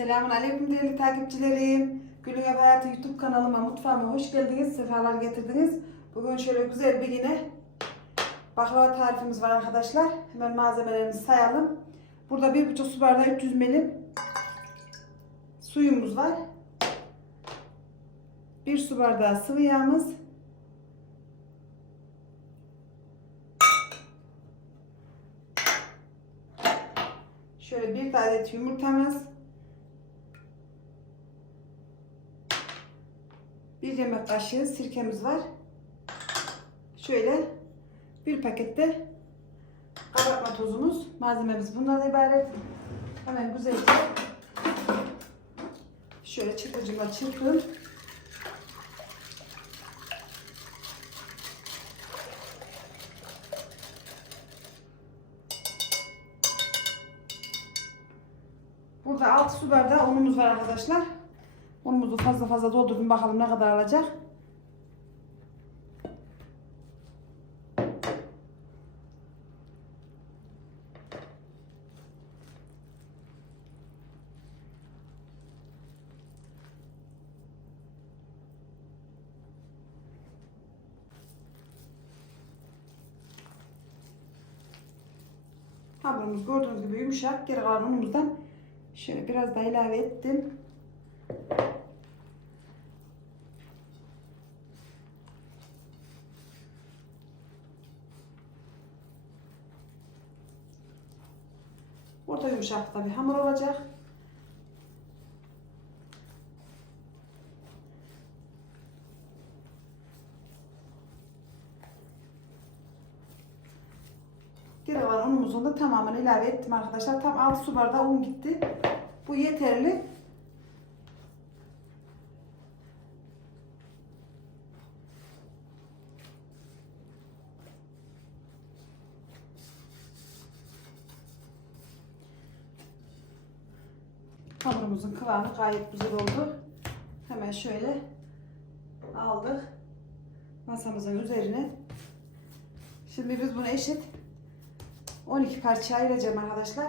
Selamun Aleyküm değerli takipçilerim. Gülün Ev Hayatı YouTube kanalıma, mutfağıma hoş geldiniz, sefalar getirdiniz. Bugün şöyle güzel bir yine baklava tarifimiz var arkadaşlar. Hemen malzemelerimizi sayalım. Burada bir buçuk su bardağı 300 milim suyumuz var. Bir su bardağı sıvı yağımız. Şöyle bir adet yumurtamız. Bir yemek kaşığı sirkemiz var. Şöyle bir pakette kabartma tozumuz. Malzememiz bundan ibaret. Hemen güzelce şöyle çırpıcıma çırpın. Burada 6 su bardağı unumuz var arkadaşlar. Unumuzu fazla fazla doldurdum bakalım ne kadar alacak. Hamurumuz gördüğünüz gibi yumuşak. Geri kalan unumuzdan şöyle biraz daha ilave ettim. Orta yumuşaklıkta bir hamur olacak. Geri kalan unumuzun da tamamını ilave ettim arkadaşlar. Tam 6 su bardağı un gitti. Bu yeterli. Hamurumuzun kıvamı gayet güzel oldu. Hemen şöyle aldık masamızın üzerine. Şimdi biz bunu eşit 12 parça ayıracağım arkadaşlar.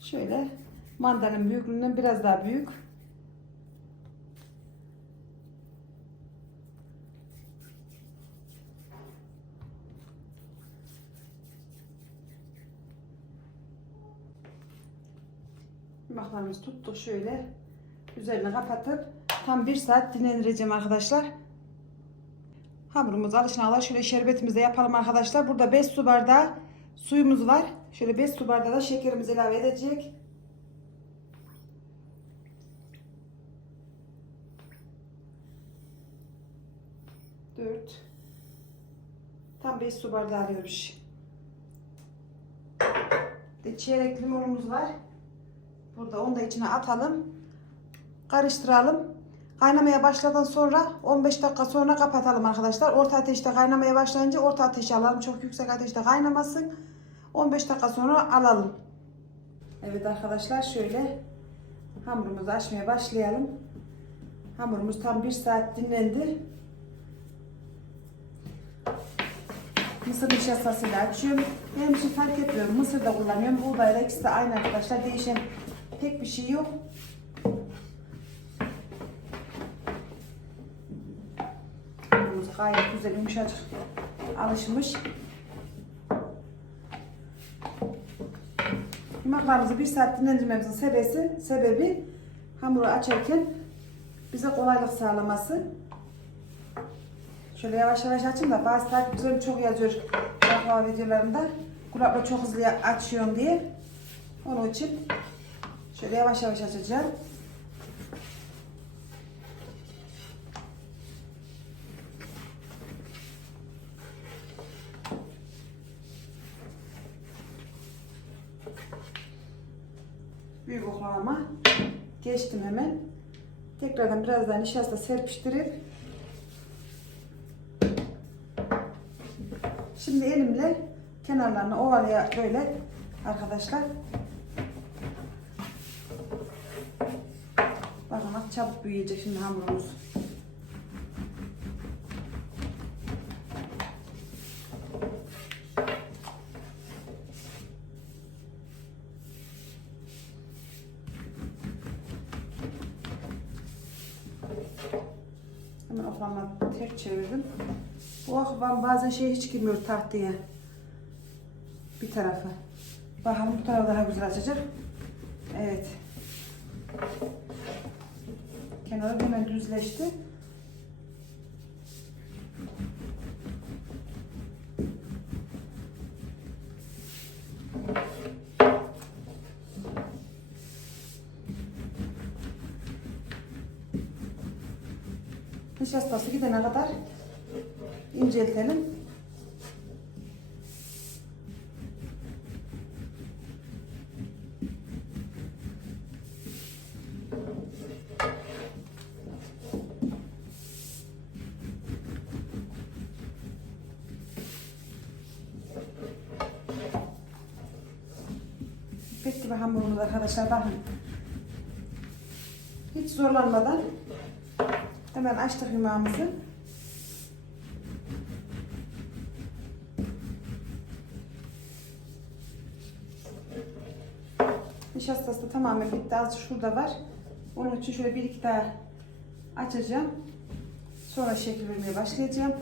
Şöyle mandalin büyüklüğünden biraz daha büyük. Yumaklarımızı tuttuk şöyle. Üzerine kapatıp tam bir saat dinlendireceğim arkadaşlar. Hamurumuz alışına şöyle şerbetimizi de yapalım arkadaşlar. Burada 5 su bardağı suyumuz var. Şöyle 5 su bardağı da şekerimizi ilave edecek. Dört. Tam 5 su bardağı. Bir de çeyrek limonumuz var. Burada onu da içine atalım. Karıştıralım. Kaynamaya başladan sonra 15 dakika sonra kapatalım arkadaşlar. Orta ateşte kaynamaya başlayınca orta ateşe alalım. Çok yüksek ateşte kaynamasın. 15 dakika sonra alalım. Evet arkadaşlar şöyle hamurumuzu açmaya başlayalım. Hamurumuz tam 1 saat dinlendi. Mısır nişastasıyla açıyorum. Benim için fark etmiyorum. Mısır da kullanıyorum. Buğday da ikisi de aynı arkadaşlar. Değişen pek bir şey yok. Hamurumuz gayet güzel yumuşacık alışmış. Yumaklarımızı bir saat dinlendirmemizin sebebi, sebebi hamuru açarken bize kolaylık sağlaması. Şöyle yavaş yavaş açayım da bazı takipçilerim çok yazıyor baklava videolarında. Kulakla çok hızlı açıyorum diye. Onun için şöyle yavaş yavaş açacağım. Büyük oklama geçtim hemen. Tekrardan biraz daha nişasta serpiştirip Şimdi elimle kenarlarını ovalaya böyle arkadaşlar çabuk büyüyecek şimdi hamurumuz. Hemen oklamla ters çevirdim. Bu oklam bazen şey hiç girmiyor tahtaya. Bir tarafı. Bakalım bu taraf daha güzel açacak. Evet. Kenarı hemen düzleşti. Nişastası gidene kadar inceltelim. Gibi hamurumuz arkadaşlar bakın. Hiç zorlanmadan hemen açtık yumağımızı. Nişastası da tamamen bitti. Az şurada var. Onun için şöyle bir iki daha açacağım. Sonra şekil vermeye başlayacağım.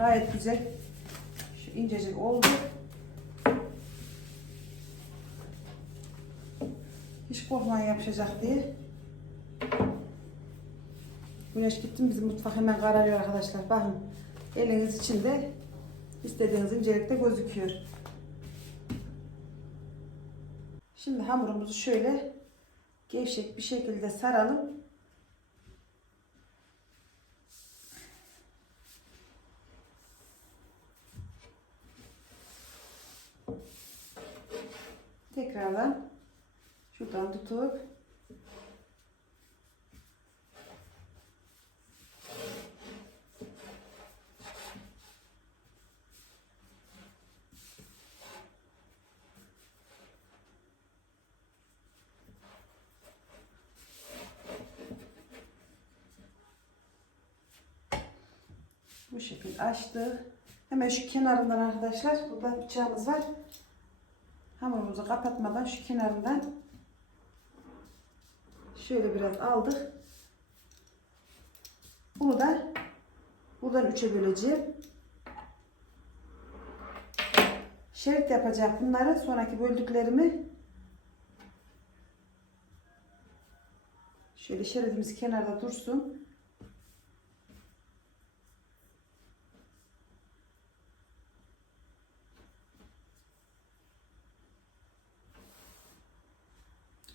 Gayet güzel. Şu incecik oldu. Hiç korkmayın yapışacak diye. Güneş gitti bizim mutfak hemen kararıyor arkadaşlar. Bakın eliniz içinde istediğiniz incelikte gözüküyor. Şimdi hamurumuzu şöyle gevşek bir şekilde saralım. Tekrardan şuradan tutup bu şekilde açtık. Hemen şu kenarından arkadaşlar burada bıçağımız var. Hamurumuzu kapatmadan şu kenarından şöyle biraz aldık. Bunu da buradan üçe böleceğim. Şerit yapacak bunları. Sonraki böldüklerimi şöyle şeridimiz kenarda dursun.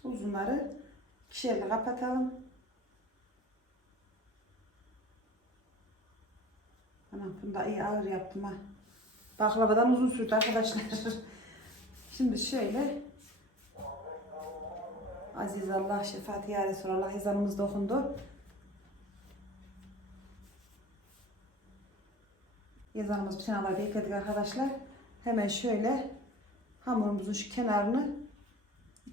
Uzunları ikişerle kapatalım. Anam bunu da iyi ağır yaptım ha. Baklavadan uzun sürdü arkadaşlar. Şimdi şöyle. Aziz Allah şefaat ya Resulallah ezanımız da okundu. Ezanımız bütün bekledik arkadaşlar. Hemen şöyle hamurumuzun şu kenarını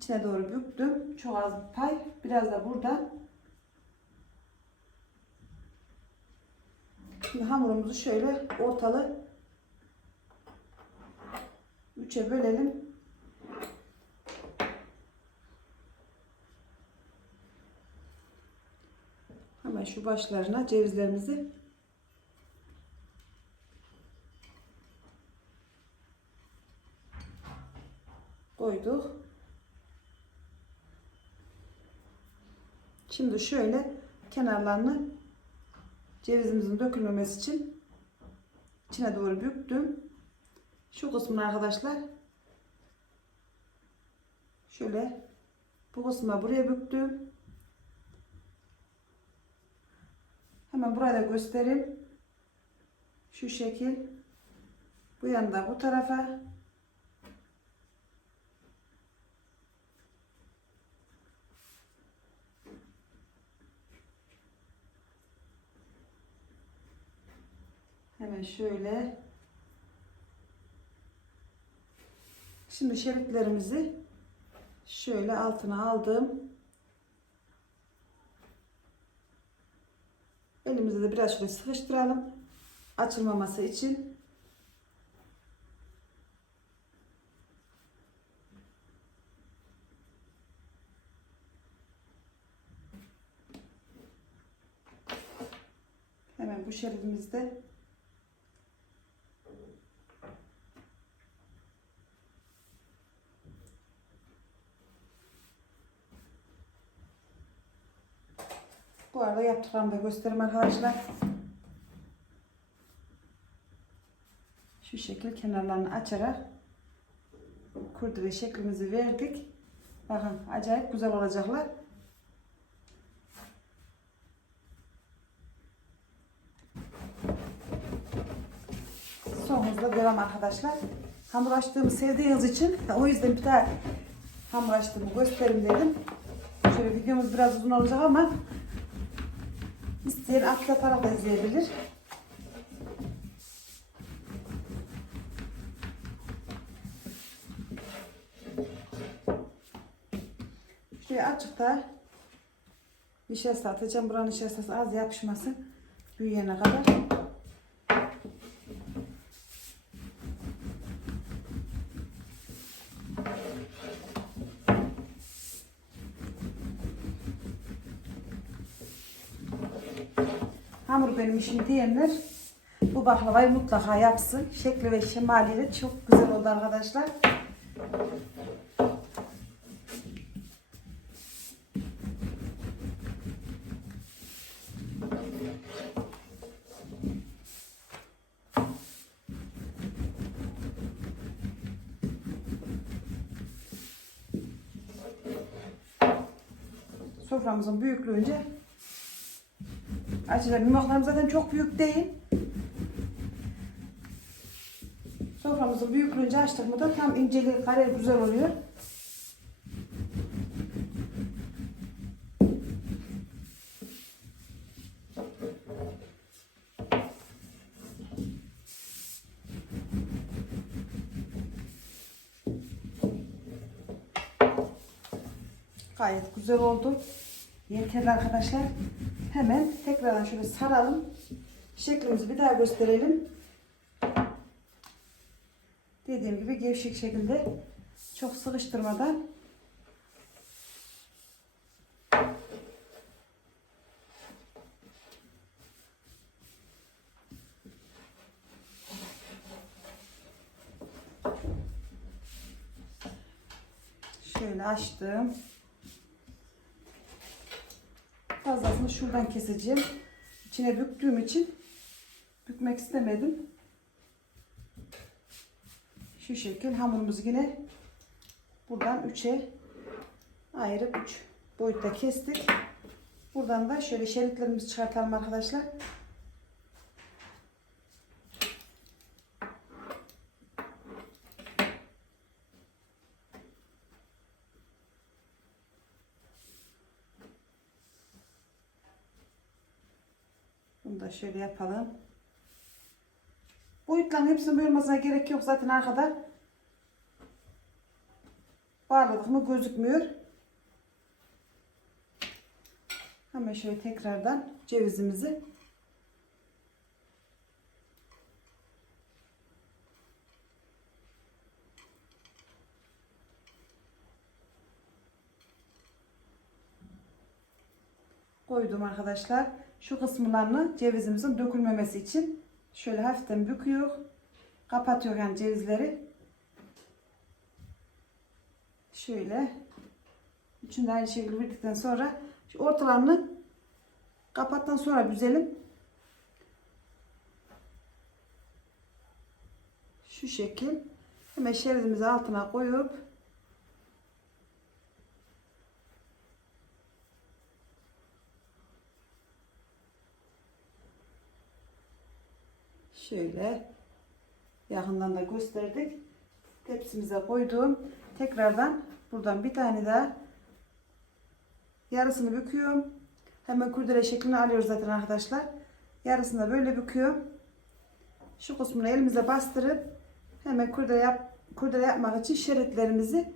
içine doğru büktüm. Çok az bir pay. Biraz da buradan. Şimdi hamurumuzu şöyle ortalı üçe bölelim. Hemen şu başlarına cevizlerimizi koyduk. Şimdi şöyle kenarlarını cevizimizin dökülmemesi için içine doğru büktüm. Şu kısmını arkadaşlar şöyle bu kısmına buraya büktüm. Hemen buraya da göstereyim. Şu şekil. Bu yanda bu tarafa. Hemen şöyle. Şimdi şeritlerimizi şöyle altına aldım. Elimizde de biraz şöyle sıkıştıralım. Açılmaması için. Hemen bu şeridimizde Bu arada yaptıklarımı da göstereyim arkadaşlar. Şu şekil kenarlarını açarak kurdele şeklimizi verdik. Bakın acayip güzel olacaklar. Son hızla devam arkadaşlar. Hamur açtığımı sevdiğiniz için o yüzden bir daha hamur açtığımı göstereyim dedim. Şöyle videomuz biraz uzun olacak ama isteyen atlatarak da izleyebilir. Şuraya açıkta nişasta atacağım. Buranın nişastası az yapışmasın. Büyüyene kadar. İşim diyenler bu baklavayı mutlaka yapsın. Şekli ve şemaliyle çok güzel oldu arkadaşlar. Soframızın büyüklüğünce Açacağım. Yumaklarım zaten çok büyük değil. Soframızın büyüklüğünce açtık mı da tam inceli kare güzel oluyor. Gayet güzel oldu. Yeterli arkadaşlar. Hemen tekrardan şöyle saralım. Şeklimizi bir daha gösterelim. Dediğim gibi gevşek şekilde çok sıkıştırmadan şöyle açtım. Fazlasını şuradan keseceğim. İçine büktüğüm için bükmek istemedim. Şu şekil hamurumuzu yine buradan 3'e ayırıp 3 boyutta kestik. Buradan da şöyle şeritlerimizi çıkartalım arkadaşlar. Bunu da şöyle yapalım. Boyutların hepsini bölmesine gerek yok zaten arkada. Bağladık mı gözükmüyor. Hemen şöyle tekrardan cevizimizi koydum arkadaşlar. Şu kısımlarını cevizimizin dökülmemesi için şöyle hafiften büküyor. Kapatıyor yani cevizleri. Şöyle. Üçünü de aynı şekilde büktikten sonra şu ortalarını kapattan sonra büzelim. Şu şekil. Hemen şeridimizi altına koyup Şöyle yakından da gösterdik. Tepsimize koydum. Tekrardan buradan bir tane daha yarısını büküyorum. Hemen kurdele şeklini alıyoruz zaten arkadaşlar. Yarısını da böyle büküyorum. Şu kısmını elimize bastırıp hemen kurdele, yap, kurdele yapmak için şeritlerimizi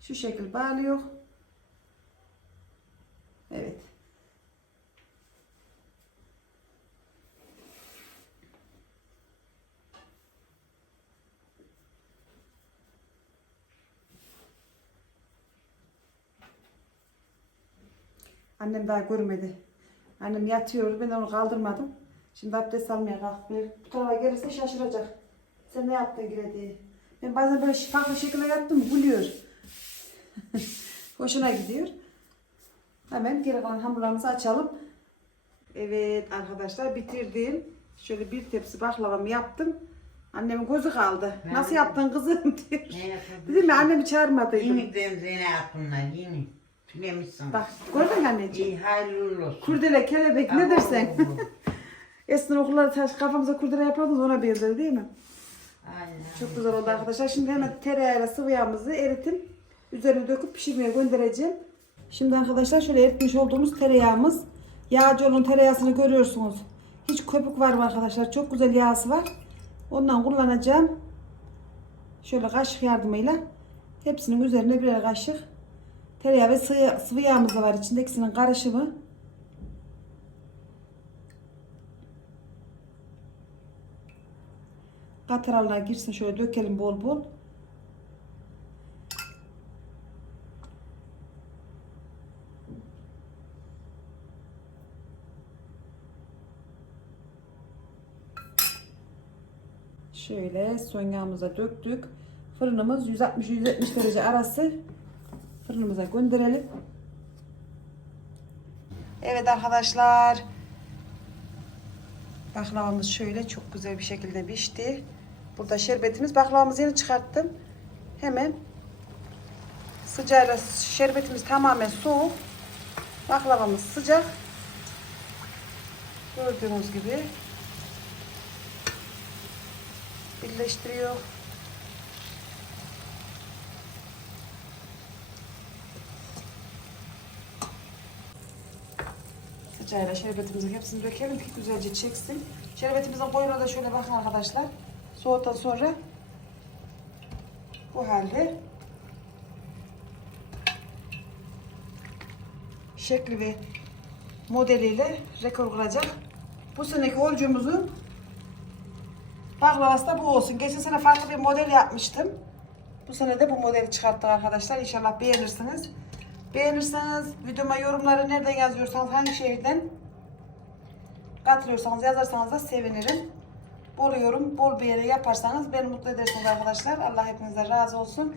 şu şekil bağlıyor. Evet. Annem daha görmedi. Annem yatıyor. Ben onu kaldırmadım. Şimdi abdest almaya kalktı. Bu tarafa gelirse şaşıracak. Sen ne yaptın Gire diye. Ben bazen böyle farklı şekilde yattım. Gülüyor. Hoşuna gidiyor. Hemen geri kalan hamurlarımızı açalım. Evet arkadaşlar bitirdim. Şöyle bir tepsi baklavamı yaptım. Annemin gözü kaldı. Ben Nasıl yaptın kızım diyor. Ne yapabilirsin? Dedim ya annemi çağırmadıydım. Yeni benzine aklına yeni. Tülemişsin. Bak gördün mü anneciğim? İyi hayırlı olsun. Kurdele, kelebek ne dersen. Eskiden okullarda taş kafamıza kurdele yapardınız ona benzer değil mi? Aynen. Çok güzel oldu arkadaşlar. Şimdi hemen tereyağıyla sıvı yağımızı eritip üzerine döküp pişirmeye göndereceğim. Şimdi arkadaşlar şöyle eritmiş olduğumuz tereyağımız. Yağcı olan tereyağısını görüyorsunuz. Hiç köpük var mı arkadaşlar? Çok güzel yağısı var. Ondan kullanacağım. Şöyle kaşık yardımıyla hepsinin üzerine birer kaşık tereyağı ve sıvı, sıvı yağımız da var içinde ikisinin karışımı. Katralar girsin şöyle dökelim bol bol. Şöyle son yağımıza döktük. Fırınımız 160-170 derece arası. Fırınımıza gönderelim. Evet arkadaşlar. Baklavamız şöyle çok güzel bir şekilde pişti. Burada şerbetimiz. Baklavamızı yeni çıkarttım. Hemen sıcağıyla şerbetimiz tamamen soğuk. Baklavamız sıcak. Gördüğünüz gibi birleştiriyor. Sıcağıyla şerbetimizin hepsini dökelim ki güzelce çeksin. Şerbetimizin boyuna da şöyle bakın arkadaşlar. Soğuktan sonra bu halde şekli ve modeliyle rekor kıracak. Bu seneki orucumuzun baklavası da bu olsun. Geçen sene farklı bir model yapmıştım. Bu sene de bu modeli çıkarttık arkadaşlar. İnşallah beğenirsiniz. Beğenirseniz videoma yorumları nereden yazıyorsanız hangi şehirden katılıyorsanız yazarsanız da sevinirim. Bol yorum, bol beğeni yaparsanız beni mutlu edersiniz arkadaşlar. Allah hepinize razı olsun.